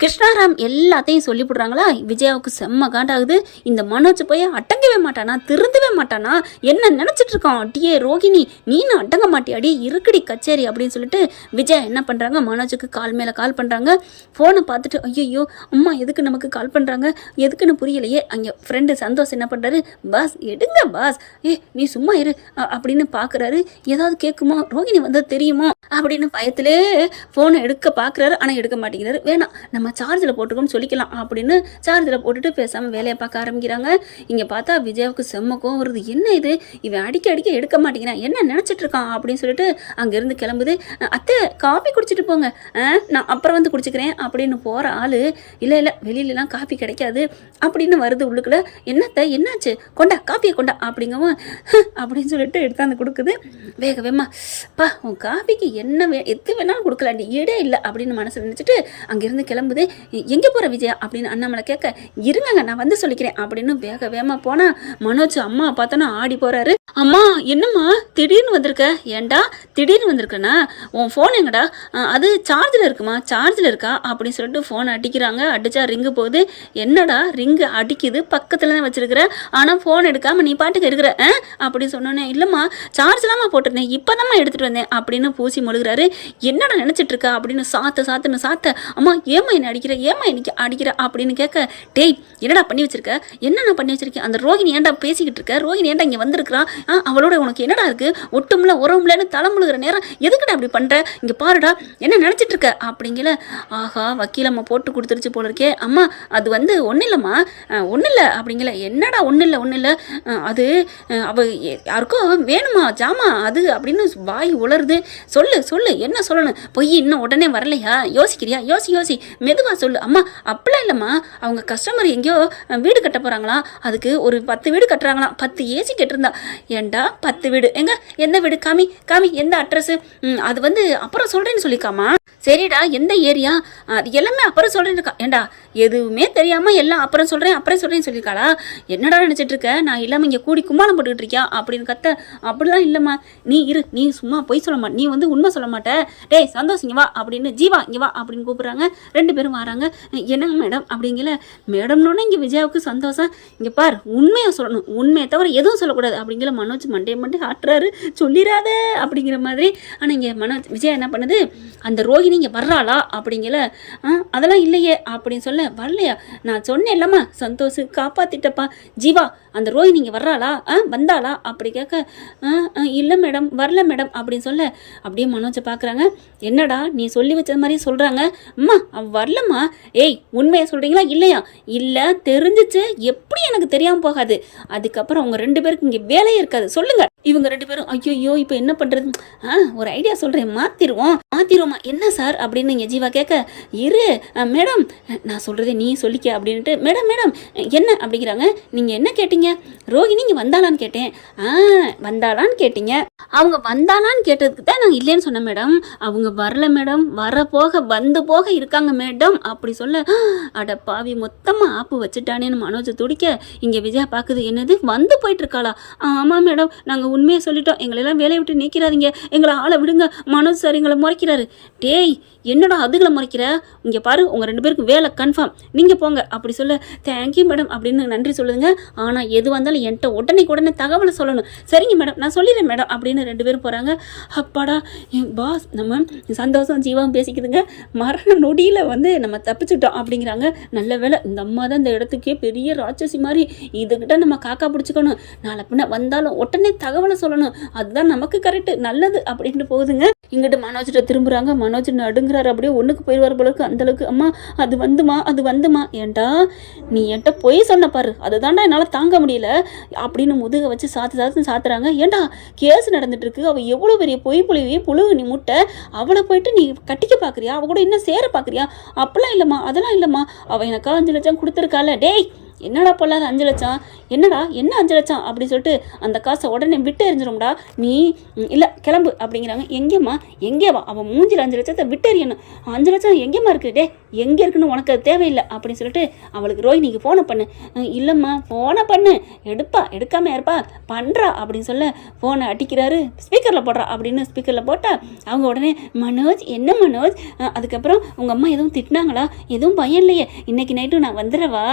கிருஷ்ணாராம் எல்லாத்தையும் சொல்லிவிடுறாங்களா. விஜயாவுக்கு செம்ம காண்டாகுது. இந்த மனோஜ் போய் அடங்கவே மாட்டானா, திருந்தவே மாட்டானா, என்ன நினச்சிட்டு இருக்கான். டியே ரோகிணி, நீனும் அடங்க மாட்டியாடி, இருக்குடி கச்சேரி அப்படின்னு சொல்லிட்டு விஜயா என்ன பண்ணுறாங்க, மனோஜுக்கு கால் மேலே கால் பண்ணுறாங்க. ஃபோனை பார்த்துட்டு ஐயோ அம்மா எதுக்கு நமக்கு கால் பண்ணுறாங்க, எதுக்குன்னு புரியலையே. அங்கே ஃப்ரெண்டு சந்தோஷ் என்ன பண்ணுறாரு, பாஸ் எடுங்க பாஸ், நீ சும்மா இரு அப்படின்னு பார்க்குறாரு. ஏதாவது கேட்குமோ, ரோகிணி வந்தது தெரியுமோ அப்படின்னு பயத்திலே ஃபோனை எடுக்க பார்க்குறாரு. ஆனால் எடுக்க மாட்டேங்கிறாரு. வேணாம், நம்ம சார்ஜில் போட்டுக்கோன்னு சொல்லிக்கலாம் அப்படின்னு சார்ஜில் போட்டுட்டு பேசாமல் வேலையை பார்க்க ஆரம்பிக்கிறாங்க. இங்கே பார்த்தா விஜயாவுக்கு செம்ம கோவம் வருது. என்ன இது, இவன் அடிக்க எடுக்க மாட்டேங்கிறான், என்ன நினச்சிட்டு இருக்கான் அப்படின்னு சொல்லிட்டு அங்கேருந்து கிளம்புது. அத்தை காஃபி குடிச்சிட்டு போங்க, நான் அப்புறம் வந்து குடிச்சிக்கிறேன் அப்படின்னு போகிற ஆள், இல்லை வெளியிலலாம் காஃபி கிடைக்காது அப்படின்னு வருது உள்ளுக்குள்ள. என்னத்தை என்னாச்சு, கொண்டா காஃபியை கொண்டா அப்படிங்கவும் அப்படின்னு சொல்லிட்டு எடுத்தாந்து கொடுக்குது. வேகமா பா உன் காஃபிக்கு என்ன எது வேணாலும் கொடுக்கலாண்டி, இடே இல்லை அப்படின்னு மனசில் நினச்சிட்டு அங்கேருந்து கிளம்புது. எங்கே போகிற விஜயா அப்படின்னு அண்ணாமலை கேட்க, இருங்க நான் வந்து சொல்லிக்கிறேன் அப்படின்னு வேகமாக போனால் மனோஜ் அம்மா பார்த்தோன்னா ஆடி போகிறாரு. அம்மா என்னம்மா திடீர்னு வந்திருக்க, ஏண்டா திடீர்னு வந்திருக்கேண்ணா, உன் ஃபோன் எங்கடா, அது சார்ஜில் இருக்குமா, சார்ஜில் இருக்கா அப்படின்னு சொல்லிட்டு ஃபோன் அடிக்கிறாங்க. அடித்தா ரிங்கு போகுது. என்னடா ரிங்கு அடிக்குது, பக்கத்தில் தான் வச்சுருக்கிற, ஆனால் ஃபோன் எடுக்காமல் நீ பாட்டுக்கு இருக்கிற அப்படின்னு சொன்னோன்னே, இல்லைம்மா சார்ஜ்லாமா போட்டிருந்தேன், இப்போ தான்மா எடுத்துகிட்டு வந்தேன் அப்படின்னு பூசி மொழுகிறாரு. என்னடா நினச்சிட்டு இருக்கா அப்படின்னு சாத்த அம்மா ஏமா என்ன அடிக்கிற அப்படின்னு கேட்க, டேய் என்னடா பண்ணி வச்சிருக்க, என்ன நான் பண்ணி வச்சிருக்கேன், அந்த ரோகிணி ஏன்டா பேசிக்கிட்டு இருக்க, ரோகிணி ஏன்டா இங்கே வந்திருக்கிறா, அவளோட உனக்கு என்னடா இருக்கு, ஒட்டும்ல உறவும்லன்னு தலைமுழுகிற நேரம் எதுக்குடா அப்படி பண்ணுற, இங்கே பாருடா என்ன நினச்சிட்டு இருக்க அப்படிங்கல. ஆஹா வக்கீலம்மா போட்டு கொடுத்துருச்சு போல இருக்கே. அம்மா அது வந்து ஒன்றும் இல்லைம்மா, ஒன்றும் இல்லை அப்படிங்கல. என்னடா ஒன்றும் இல்லை அது அவ யாருக்கோ வேணுமா ஜாமா அது அப்படின்னு வாய் உளருது. சொல்லு என்ன சொல்லணும், பொய் இன்னும் உடனே வரலையா, யோசிக்கிறியா, யோசி மெதுவாக சொல்லு. அம்மா அப்படிலாம் இல்லைம்மா, அவங்க கஸ்டமர் எங்கேயோ வீடு கட்ட போகிறாங்களாம், அதுக்கு ஒரு 10 வீடு கட்டுறாங்களாம், 10 ஏசி கேட்டிருந்தா. ஏண்டா 10 வீடு எங்க, எந்த வீடு காமி எந்த அட்ரஸு, அது வந்து அப்புறம் சொல்கிறேன்னு சொல்லிக்காமா. சரிடா எந்த ஏரியா, அது எல்லாமே அப்புறம் சொல்கிறேன்னு. ஏண்டா எதுவுமே தெரியாமல் எல்லாம் அப்புறம் சொல்கிறேன்னு சொல்லியிருக்காளா. என்னடா நினச்சிட்டு இருக்க, நான் இல்லாமல் இங்கே கூடி கும்மாளம் போட்டுக்கிட்டு இருக்கியா அப்படின்னு கத்த. அப்படிலாம் இல்லைம்மா, நீ சும்மா போய் சொல்ல மாட்டே, நீ வந்து உண்மை சொல்ல மாட்டே. டேய் சந்தோஷ் இங்கே வா அப்படின்னு, ஜீவா இங்கே வா அப்படின்னு கூப்பிட்றாங்க. 2 பேரும் வராங்க. என்னங்க மேடம் அப்படிங்கல. மேடம்னோடனே இங்கே விஜயாவுக்கு சந்தோஷம். இங்கே பார் உண்மையை சொல்லணும், உண்மையை தவிர எதுவும் சொல்லக்கூடாது அப்படிங்கிற மனோஜ் மண்டே ஆட்டுறாரு. சொல்லிடாத அப்படிங்கிற மாதிரி. ஆனால் இங்கே விஜயா என்ன பண்ணுது, அந்த ரோகிணி இங்கே வர்றாளா அப்படிங்கல. அதெல்லாம் இல்லையே அப்படின்னு சொல்ல, வரலையா, நான் சொன்னேன் இல்லம்மா சந்தோஷ் காப்பாத்திட்டப்பா. ஜீவா அந்த ரோஹிணி இங்கே வர்றாளா, வந்தாளா அப்படி கேட்க, இல்லை மேடம் வரல மேடம் அப்படின்னு சொல்ல, அப்படியே மனோஜை பார்க்குறாங்க. என்னடா நீ சொல்லி வச்சது மாதிரி சொல்கிறாங்க. அம்மா அவ வரலம்மா. ஏய் உண்மையை சொல்கிறீங்களா இல்லையா, இல்லை தெரிஞ்சிச்சு எப்படி எனக்கு தெரியாமல் போகாது, அதுக்கப்புறம் அவங்க 2 பேருக்கு இங்கே வேலையே இருக்காது சொல்லுங்கள். இவங்க 2 பேரும் ஐயோ இப்போ என்ன பண்ணுறது, ஒரு ஐடியா சொல்கிறேன், மாற்றிடுவோமா என்ன சார் அப்படின்னு இங்கே ஜீவா கேட்க, இரு மேடம் நான் சொல்கிறதே நீ சொல்லிக்க அப்படின்ட்டு, மேடம் என்ன அப்படிங்கிறாங்க. நீங்கள் என்ன கேட்டீங்க, ரோஹிணி இங்கே வந்தாளான்னு கேட்டேன். வந்தாளான்னு கேட்டீங்க, அவங்க வந்தாளான்னு கேட்டதுக்கு தான் நாங்கள் இல்லைன்னு சொன்னேன் மேடம். அவங்க வரல மேடம், வந்து போக இருக்காங்க மேடம் அப்படி சொல்ல, அட பாவி மொத்தமாக ஆப்பு வச்சுட்டானேன்னு மனோஜை துடிக்க. இங்கே விஜயா பார்க்குது, என்னது வந்து போயிட்டு இருக்காளா. ஆமாம் மேடம் நாங்கள் உண்மையை சொல்லிட்டோம், எங்களெல்லாம் வேலையை விட்டு நீக்கிறாதீங்க, எங்களை ஆளை விடுங்க. மனோஜ் சார் எங்களை முறைக்கிறாரு. டேய் என்னடா அதுகளை முறைக்கிற, இங்கே பாரு உங்கள் 2 பேருக்கு வேலை கன்ஃபார்ம், நீங்கள் போங்க அப்படி சொல்ல. தேங்க்யூ மேடம் அப்படின்னு நன்றி சொல்லுங்க, ஆனால் எது வந்தாலும் என்கிட்ட உடனே தகவலை சொல்லணும். சரிங்க மேடம் நான் சொல்லிடுறேன் மேடம் அப்படின்னு 2 பேரும் போகிறாங்க. அப்பாடா பாஸ் நம்ம சந்தோஷம் ஜீவாவும் பேசிக்குதுங்க. மரண நொடியில் வந்து நம்ம தப்பிச்சுட்டோம் அப்படிங்கிறாங்க. நல்ல வேலை இந்த அம்மா தான் இந்த இடத்துக்கே பெரிய ராட்சசி மாதிரி, இதுக்கிட்ட நம்ம காக்கா பிடிச்சிக்கணும், நாளை பின்ன வந்தாலும் உடனே தகவலை சொல்லணும், அதுதான் நமக்கு கரெக்டு நல்லது அப்படின்ட்டு போகுதுங்க. இங்கிட்ட மனோஜ்கிட்ட திரும்புகிறாங்க. மனோஜ் நடுங்கிறாரு, அப்படியே ஒன்றுக்கு போயிடுவார் போலருக்கு அந்தளவுக்கு. அம்மா அது வந்துமா ஏன்டா நீ என்கிட்ட போய் சொன்ன பாரு, அதுதான்டா என்னால் தாங்க முடியல அப்படின்னு முதுக வச்சு சாத்துறாங்க. ஏன்டா கேஸ் நடந்துட்டு இருக்கு, அவள் எவ்வளோ பெரிய புழுகு நீ முட்டை, அவளை போயிட்டு நீ கட்டிக்க பார்க்குறியா, அவள் கூட இன்னும் சேர பார்க்குறியா, அப்பெல்லாம் இல்லைம்மா அதெல்லாம் இல்லைம்மா, அவள் எனக்கா 5 லட்சம் கொடுத்துருக்கால. டேய் என்னடா பொல்லாத 5 லட்சம், என்னடா என்ன 5 லட்சம் அப்படின்னு சொல்லிட்டு அந்த காசை உடனே விட்டு எறிஞ்சிடும்டா நீ, இல்லை கிளம்பு அப்படிங்கிறாங்க. எங்கேம்மா எங்கேவா, அவன் மூஞ்சில் 5 லட்சத்தை விட்டு எறியணும். 5 லட்சம் எங்கேம்மா இருக்குது, டே எங்கே இருக்குன்னு உனக்கு அது தேவையில்லை அப்படின்னு சொல்லிட்டு அவளுக்கு ரோஹினிக்கு ஃபோனை பண்ணு. இல்லைம்மா ஃபோனை பண்ணு, எடுப்பா எடுக்காம இருப்பா பண்ணுறா அப்படின்னு சொல்ல ஃபோனை அடிக்கிறாரு, ஸ்பீக்கரில் போடுறா அப்படின்னு ஸ்பீக்கரில் போட்டால் அவங்க உடனே மனோஜ் என்ன மனோஜ், அதுக்கப்புறம் உங்கள் அம்மா எதுவும் திட்டினாங்களா, எதுவும் பயம் இல்லையே, இன்னைக்கு நைட்டும் நான் வந்துடுறவா,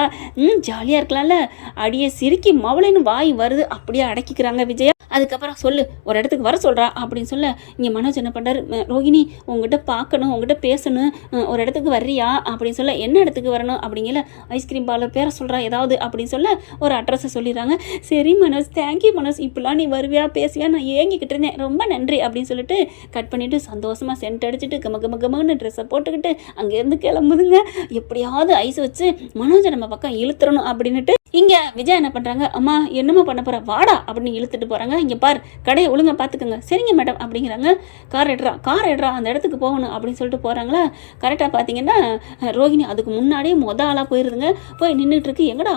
ஜாலியாக இருக்கலாம்ல, அடியே சிரிக்கி மவளைன்னு வாய் வருது அப்படியே அடக்கிக்கிறாங்க விஜயா. அதுக்கப்புறம் சொல்லு ஒரு இடத்துக்கு வர சொல்கிறா அப்படின்னு சொல்ல இங்கே மனோஜ் என்ன பண்ணுறாரு, ரோஹினி உங்ககிட்ட பார்க்கணும், உங்ககிட்ட பேசணும், ஒரு இடத்துக்கு வர்றியா அப்படின்னு சொல்ல என்ன இடத்துக்கு வரணும் அப்படிங்கல ஐஸ்கிரீம் பார்லர் பேரை சொல்கிறா ஏதாவது அப்படின்னு சொல்ல ஒரு அட்ரஸை சொல்லிடுறாங்க. சரி மனோஜ் தேங்க்யூ மனோஜ், இப்போலாம் நீ வருவியா பேசுவியா, நான் ஏங்கிக்கிட்டு இருந்தேன், ரொம்ப நன்றி அப்படின்னு சொல்லிட்டு கட் பண்ணிவிட்டு சந்தோஷமாக சென்ட் அடிச்சுட்டு கமகமன்னு ட்ரெஸ்ஸை போட்டுக்கிட்டு அங்கேருந்து கிளம்புதுங்க. எப்படியாவது ஐஸ் வச்சு மனோஜை நம்ம பக்கம் இழுத்துறணும் அப்படின்னுட்டு இங்கே விஜயா என்ன பண்ணுறாங்க, அம்மா என்னம்மா பண்ண போகிற வாடா அப்படின்னு இழுத்துட்டு போகிறாங்க. இங்கே பார் கடையை ஒழுங்காக பார்த்துக்கோங்க. சரிங்க மேடம் அப்படிங்கிறாங்க. கார் எடுறா அந்த இடத்துக்கு போகணும் அப்படின்னு சொல்லிட்டு போகிறாங்களா. கரெக்டாக பார்த்தீங்கன்னா ரோஹினி அதுக்கு முன்னாடியே ஆளாக போயிருதுங்க. போய் நின்றுட்டு இருக்கு, எங்கடா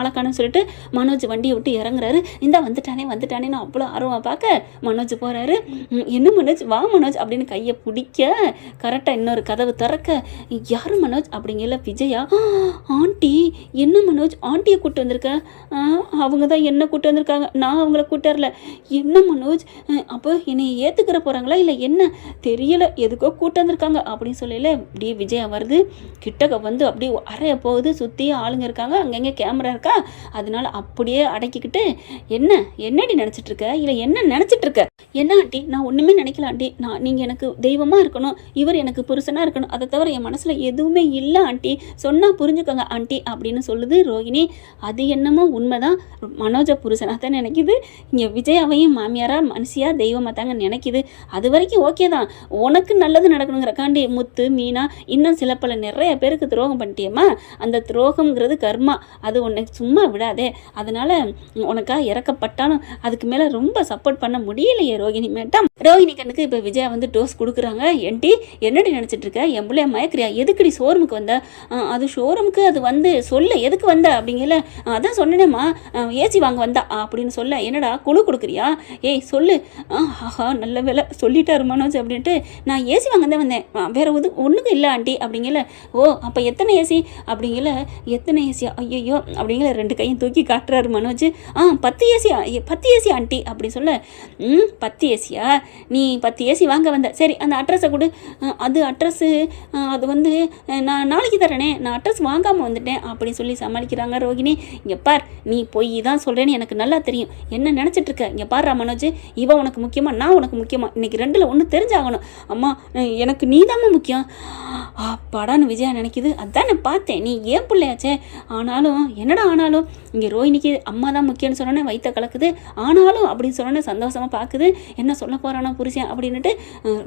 ஆளக்கானு சொல்லிட்டு மனோஜ் வண்டியை விட்டு இறங்குறாரு. இந்த வந்துட்டானேன்னு அவ்வளோ ஆர்வமாக பார்க்க மனோஜ் போகிறாரு. என்ன மனோஜ் வா மனோஜ் அப்படின்னு கையை பிடிக்க கரெக்டாக இன்னொரு கதவு திறக்க யார் மனோஜ் அப்படிங்கல விஜயா. ஆண்டி என்ன மனோஜ் ஆண்டியை கூப்பிட்டு வந்திருக்க, அவங்க தான் என்ன கூப்பிட்டு வந்திருக்காங்க, நான் அவங்கள கூப்பிட்டு என்ன மனோஜ், அப்போ என்னை ஏற்றுக்கிற போகிறாங்களா இல்லை என்ன தெரியல, எதுக்கோ கூப்பிட்டு வந்திருக்காங்க அப்படின்னு சொல்லல. அப்படியே விஜயா வருது, கிட்டக்க வந்து அப்படியே அறைய போகுது, சுற்றி ஆளுங்க இருக்காங்க, அங்கங்கே கேமரா இருக்கா, அதனால அப்படியே அடக்கிக்கிட்டு என்னடி நினச்சிட்டு இருக்க, இல்லை என்ன நினச்சிட்டு இருக்க, என்ன ஆண்டி நான் ஒன்றுமே நினைக்கல ஆண்டி, நீங்கள் எனக்கு தெய்வமாக இருக்கணும், இவர் எனக்கு புருஷனாக இருக்கணும், அதை தவிர என் மனசில் எதுவுமே இல்லை ஆண்டி, சொன்னால் புரிஞ்சுக்கோங்க ஆண்டி அப்படின்னு சொல்லுது ரோஹினி. அது என்னமோ உண்மைதான், மனோஜ புருஷனாக தான் நினைக்குது, இங்கே விஜயாவையும் மாமியாராக மனுஷியாக தெய்வமாக தாங்க நினைக்குது. அது வரைக்கும் ஓகே தான், உனக்கு நல்லது நடக்கணுங்கிறக்காண்டி முத்து மீனா இன்னும் சில பல நிறைய பேருக்கு துரோகம் பண்ணிட்டியம்மா, அந்த துரோகம்ங்கிறது கர்மா, அது உன்னை சும்மா விடாதே, அதனால் உனக்காக இறக்கப்பட்டாலும் அதுக்கு மேலே ரொம்ப சப்போர்ட் பண்ண முடியலையே ரோஹினி மேடம். ரோஹினி கண்ணுக்கு இப்போ விஜயா வந்து டோஸ் கொடுக்குறாங்க. ஏன்டி என்னடி நினச்சிட்டு இருக்க, என் பிள்ளைய மயக்கிறியா, எதுக்குடி ஷோரூமுக்கு வந்த, அது ஷோரூமுக்கு அது வந்து சொல்ல எதுக்கு வந்த அப்படிங்கல, அதான் சொன்னேனேம்மா ஏசி வாங்க வந்தா அப்படின்னு சொல்ல, என்னடா குழு கொடுக்குறியா, ஏய் சொல்லு, ஆஹா நல்ல வேலை சொல்லிட்டாரு மனோஜ் அப்படின்ட்டு, நான் ஏசி வாங்க தான் வந்தேன், வேற ஒன்றுக்கும் இல்லை ஆண்டி அப்படிங்கல. ஓ அப்போ எத்தனை ஏசி அப்படிங்கல, எத்தனை ஏசியா, ஐயோ அப்படிங்கல 2 கையும் தூக்கி காட்டுறாரு மனோஜ். 10 ஏசியா, 10 ஏசி ஆண்டி அப்படி சொல்ல, 10 ஏசியா, நீ 10 ஏசி வாங்க வந்த, சரி அந்த அட்ரஸை கொடு, அது அட்ரஸ்ஸு அது வந்து நான் நாளைக்கு தரேனே, நான் அட்ரஸ் வாங்காமல் வந்துட்டேன் அப்படின்னு சொல்லி சமாளிக்கிறாங்க ரோஹினி. இங்கே பார் நீ பொய் தான் சொல்கிறேன்னு எனக்கு நல்லா தெரியும், என்ன நினச்சிட்டு இருக்க, இங்கே பாரு மனோஜ், இவன் உனக்கு முக்கியமாக நான் உனக்கு முக்கியமாக, இன்னைக்கு 2ல் ஒன்று தெரிஞ்சாகணும், அம்மா எனக்கு நீ தாம்மா முக்கியம் படான்னு விஜயா நினைக்குது. அதான் நான் பார்த்தேன் நீ ஏன் பிள்ளையாச்சே, ஆனாலும் என்னடா ஆனாலும் இங்கே ரோஹினிக்கு அம்மா தான் முக்கியம்னு சொன்னோன்னே வயிற்ற கலக்குது, ஆனாலும் அப்படின்னு சொன்னோன்னே சந்தோஷமாக பார்க்குது, என்ன சொல்ல போகிறானா புருஷன் அப்படின்னுட்டு.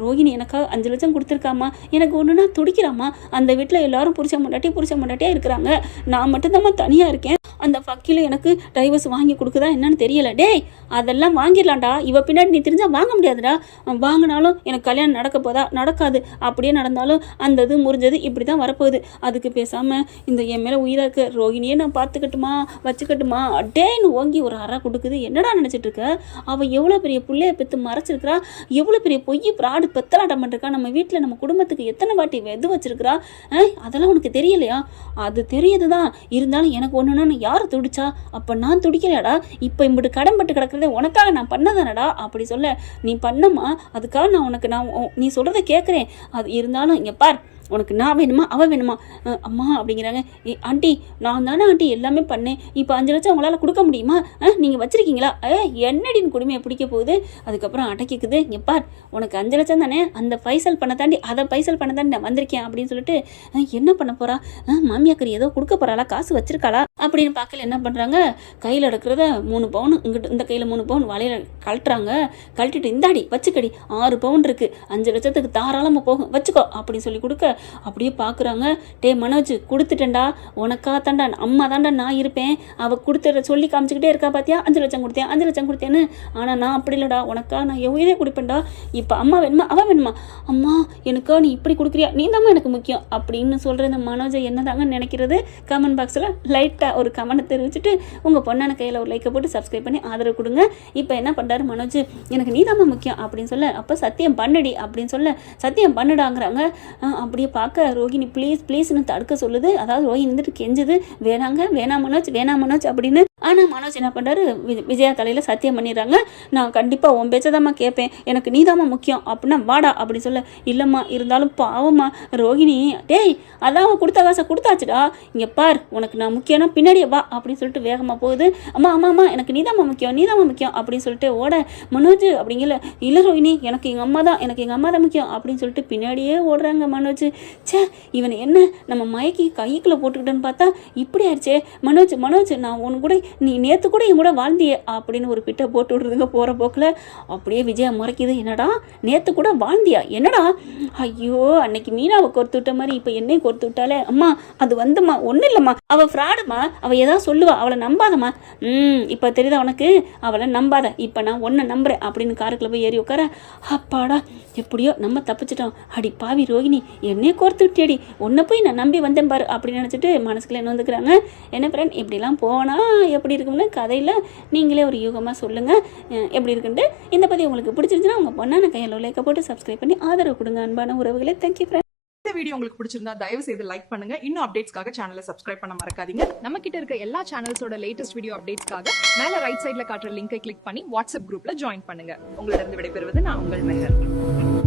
ரோஹினி எனக்கு 5 லட்சம் கொடுத்துருக்காம்மா, எனக்கு ஒன்றுனா துடிக்கிறாம்மா, அந்த வீட்டில் எல்லாரும் புருஷன் முண்டாட்டியாக இருக்கிறாங்க, நான் மட்டும்தாம்மா தனியாக இருக்கேன், அந்த ஃபக்கீலும் எனக்கு டைவர்ஸ் வாங்கி கொடுக்குதா என்னன்னு தெரியல, டேய் அதெல்லாம் வாங்கிடலாம்டா, இவ பின்னாடி நீ தெரிஞ்சா வாங்க முடியாதுடா, வாங்கினாலும் எனக்கு கல்யாணம் நடக்க போதா, நடக்காது, அப்படியே நடந்தாலும் அந்த இது முறிஞ்சது இப்படி தான் வரப்போகுது, அதுக்கு பேசாமல் இந்த என் மேலே உயிராக இருக்க ரோஹினியே நான் பார்த்துக்கட்டுமா வச்சுக்கட்டுமா டேன்னு ஓங்கி ஒரு அறை கொடுக்குது. என்னடா நினச்சிட்டு இருக்க, அவள் எவ்வளோ பெரிய பிள்ளைய பெற்று மறைச்சிருக்கிறா, எவ்வளோ பெரிய பொய் பிராடு பெத்தலாட்டம் பண்ணிருக்கா, நம்ம வீட்டில் நம்ம குடும்பத்துக்கு எத்தனை வாட்டி எது வச்சிருக்கிறா, அதெல்லாம் உனக்கு தெரியலையா, அது தெரியுது தான், இருந்தாலும் எனக்கு ஒன்றுனா யார் துடிச்சா, அப்போ நான் துடிக்கலையாடா, இப்போ இப்படி கடன்பட்டு கிடக்கிறதே உனக்காக நான் பண்ணதானடா அப்படி சொல்ல, நீ பண்ணம்மா அதுக்காக நான் உனக்கு நீ சொல்கிறத கேட்குறேன், அது இருந்தாலும் இங்கே பார் உனக்கு நான் வேணுமா அவள் வேணுமா அம்மா அப்படிங்கிறாங்க. ஆண்டி நான் தானே ஆண்டி எல்லாமே பண்ணேன், இப்போ 5 லட்சம் உங்களால் கொடுக்க முடியுமா, நீங்கள் வச்சுருக்கீங்களா, என்னடின்னு குடுமையை பிடிக்க போகுது. அதுக்கப்புறம் அடக்கிக்குது. இங்கே பார் உனக்கு 5 லட்சம் தானே, அந்த பைசல் பண்ண தாண்டி அதை பைசல் பண்ண தாண்டி நான் வந்திருக்கேன் அப்படின்னு சொல்லிட்டு என்ன பண்ண போகிறா, மாமியாக்கறி ஏதோ கொடுக்க போகிறாளா, காசு வச்சிருக்காளா அப்படின்னு பார்க்கல. என்ன பண்ணுறாங்க, கையில் எடுக்கிறத 3 பவுன் இங்கிட்டு, இந்த கையில் 3 பவுன் வலையில் கழட்டுறாங்க. கழட்டிட்டு இந்தாடி வச்சுக்கடி 6 பவுன் இருக்குது, 5 லட்சத்துக்கு தாராளமாக போகும் வச்சுக்கோ அப்படின்னு சொல்லி கொடுக்க அப்படியே பார்க்குறாங்க. டே மனோஜ் கொடுத்துட்டேன்டா, உனக்கா தாண்டா அம்மா தாண்டா நான் இருப்பேன், அவள் கொடுத்துட சொல்லி காமிச்சிக்கிட்டே இருக்கா பார்த்தியா, 5 லட்சம் கொடுத்தேன் 5 லட்சம் கொடுத்தேன்னு, ஆனால் நான் அப்படி இல்லைடா, உனக்கா நான் என் உயிரே கொடுப்பேன்டா, இப்போ அம்மா வேணுமா அவள் வேணுமா, அம்மா எனக்கா நீ இப்படி கொடுக்குறியா, நீ தாம்மா எனக்கு முக்கியம் அப்படின்னு சொல்கிற இந்த மனோஜை என்ன தாங்க நினைக்கிறது கமெண்ட் பாக்ஸில் லைட்டாக க்யூட்டாக ஒரு கமெண்ட் தெரிவிச்சுட்டு உங்கள் பொண்ணான கையில் ஒரு லைக்கை போட்டு சப்ஸ்கிரைப் பண்ணி ஆதரவு கொடுங்க. இப்போ என்ன பண்ணுறாரு மனோஜ், எனக்கு நீதாம்மா முக்கியம் அப்படின்னு சொல்ல, அப்போ சத்தியம் பண்ணுடி அப்படின்னு சொல்ல, சத்தியம் பண்ணுடாங்கிறாங்க. அப்படியே பார்க்க ரோகிணி ப்ளீஸ் ப்ளீஸ்னு தடுக்க சொல்லுது. அதாவது ரோஹிணி வந்துட்டு கெஞ்சுது, வேணாம் மனோஜ் அப்படின்னு. ஆனால் மனோஜ் என்ன பண்ணுறாரு, விஜயா தலையில் சத்தியம் பண்ணிடுறாங்க. நான் கண்டிப்பாக உன் பேச்சதாம்மா கேட்பேன், எனக்கு நீதாம்மா முக்கியம் அப்படின்னா வாடா அப்படி சொல்ல, இல்லைம்மா இருந்தாலும் பாவம்மா ரோகிணி, டேய் அதான் அவன் கொடுத்த காசை கொடுத்தாச்சுடா, இங்கே பார் உனக்கு நான் முக்கியம்னா பின்னாடியே வா அப்படின்னு சொல்லிட்டு வேகமாக போகுது. அம்மா எனக்கு நீதாம்மா முக்கியம் அப்படின்னு சொல்லிட்டு ஓட, மனோஜ் அப்படிங்கல, இல்லை ரோஹிணி எனக்கு எங்கள் அம்மா தான் முக்கியம் அப்படின்னு சொல்லிட்டு பின்னாடியே ஓடுறாங்க மனோஜ். சே இவன் என்ன நம்ம மயக்கி கைக்குள்ளே போட்டுக்கிட்டேன்னு பார்த்தா இப்படி ஆயிடுச்சே. மனோஜ் நான் உன் கூட நீ நேற்று கூட என் கூட வாழ்ந்தியே அப்படின்னு ஒரு பிட்டை போட்டு விடுறதுங்க போகிற போக்கில். அப்படியே விஜயா முறைக்குது, என்னடா நேற்று கூட வாழ்ந்தியா, என்னடா ஐயோ அன்னைக்கு மீனாவை கோர்த்து விட்ட மாதிரி இப்போ என்னையும் கோர்த்து விட்டாலே. அம்மா அது வந்துமா ஒன்றும் இல்லைம்மா, அவள் ஃப்ராடுமா, அவள் ஏதாவது சொல்லுவா, அவளை நம்பாதம்மா. இப்போ தெரியுதா உனக்கு, அவளை நம்பாத, இப்போ நான் ஒன்றை நம்புறேன் அப்படின்னு காருக்குள்ள போய் ஏறி உட்கார. அப்பாடா எப்படியோ நம்ம தப்பிச்சிட்டோம். அடி பாவி ரோகிணி என்னையே கோர்த்து விட்டியடி, உன்னை போய் நான் நம்பி வந்தேன் பாரு அப்படின்னு நினச்சிட்டு மனசுக்குள்ள என்ன வந்துக்கிறாங்க. என்ன ஃப்ரெண்ட் இப்படிலாம் போனால் எப்படி இருக்கும்னு கதையில் நீங்களே ஒரு யூகமாக சொல்லுங்கள் எப்படி இருக்குன்ட்டு. இந்த பதிவு உங்களுக்கு பிடிச்சிருந்துச்சுன்னா உங்கள் பொண்ணான கையில் லைக்கை போட்டு சப்ஸ்கிரைப் பண்ணி ஆதரவு கொடுங்க அன்பான உறவுகளே. Thank you friend. இந்த வீடியோ உங்களுக்கு பிடிச்சிருந்தா தயவு செய்து லைக் பண்ணுங்க. இன்னும் அப்டேட்ஸ்க்காக சேனலை சப்ஸ்கிரைப் பண்ண மறக்காதீங்க. நம்ம கிட்ட இருக்க எல்லா சேனல்ஸோட லேட்டஸ்ட் வீடியோ அப்டேட்ஸ்க்காக மேல ரைட் சைடுல காட்டுற லிங்கை கிளிக் பண்ணி வாட்ஸ்அப் குரூப்ல ஜாயின் பண்ணுங்க. உங்களிடம் விடைபெறுவது நான் உங்கள் மெஹர்.